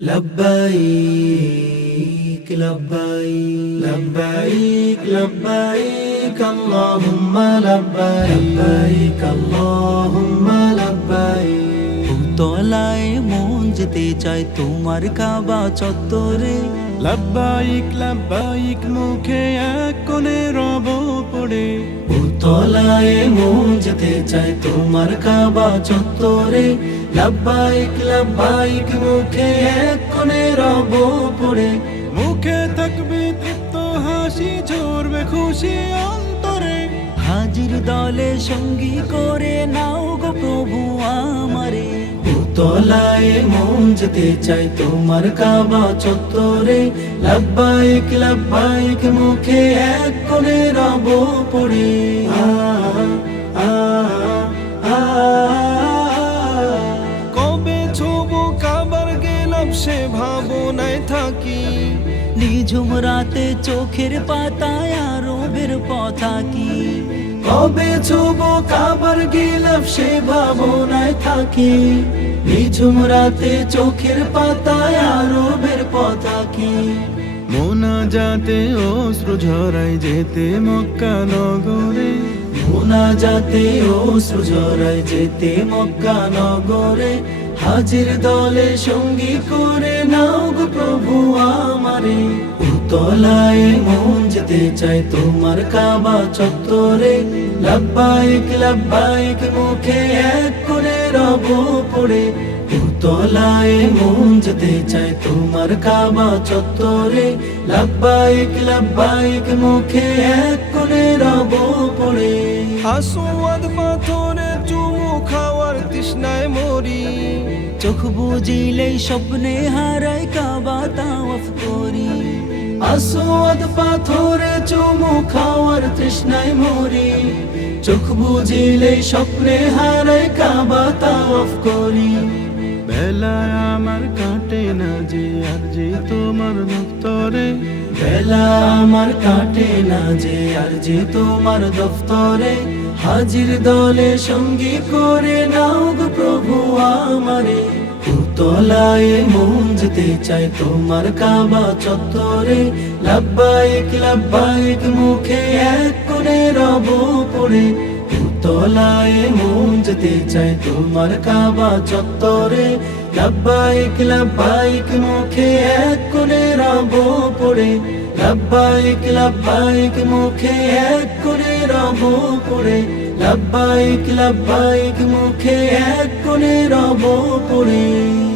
لبيك لبيك لبيك لبيك اللهم لبيك اللهم لبيك তলায় মন যেতে চায় তোমার কাবা চত্বরে লাব্বাইক লাব্বাইক মুখে এক কোণে রব পড়ে তলায় মন যেতে চায় তোমার কাবা চত্বরে। লব্বাইক লব্বাইক মুখে এক কোণে রব পড়ে। মুখে থাকবে তৃপ্ত হাসি ঝরবে খুশি অন্তরে। হাজির দলে সঙ্গী করে নাও গো প্রভু আমারে। তলায় মন যেতে চাই তোমার কাবা চত্বরে লব্বাইক লব্বাইক মুখে এক কোণে রব পড়ে কবে ছোব কাবার গেলাম সে ভাবনায় থাকি নিঝুম রাতে চোখের পাতায় আরবের পথা কি কবে ছুব কাবার গেলাম সে ভাবনায় থাকি। নিঝুম রাতে চোখের পাতায় আরবের পতাকি। মোনা যাতে অশ্রু ঝরাই যেতে মক্কা নগরে। মোনা যাতে ও সুজরায় যেতে মক্কা নগরে। হাজির দলে সঙ্গী করে নাও গো প্রভু আমারে। উতলায় মন যেতে চাই তোমার কাবা চত্বরে লব্বাইক লব্বাইক মুখে এক করে রব পড়ে। উতলায় মন যেতে চাই তোমার কাবা চত্বরে লব্বাইক লব্বাইক মুখে এক করে রব পড়ে। আসোয়াদ পাথরে চুমু খাওয়ার তৃষ্ণায় মরি। চোখ বুঝিলেই স্বপ্নে হারাই কাবা তাওয়াফ করি। আসোয়াদ পাথরে খাওয়ার তৃষ্ণায় মরি। চোখ বুঝিলে স্বপ্নে হারায় কাবা তাওয়াফ করি। বেলা আমার কাটে না যে আর যে তোমার দপ্তরে বেলা আমার কাটে না যে আর যে তোমার দফতরে। হাজির দলে সঙ্গী করে নাও গো প্রভু আমারে। উতলায় মন যেতে চাই তোমার কাবা চত্বরে। লব্বাইক লব্বাইক মুখে এক করে রব পড়ে। উতলায় মন যেতে চাই তোমার কাবা চত্বরে। লব্বাইক লব্বাইক মুখে এক করে রব পড়ে। লব্বাইক লব্বাইক মুখে এক করে রব পড়ে। লব্বাইক লব্বাইক মুখে এক করে রব পড়ে।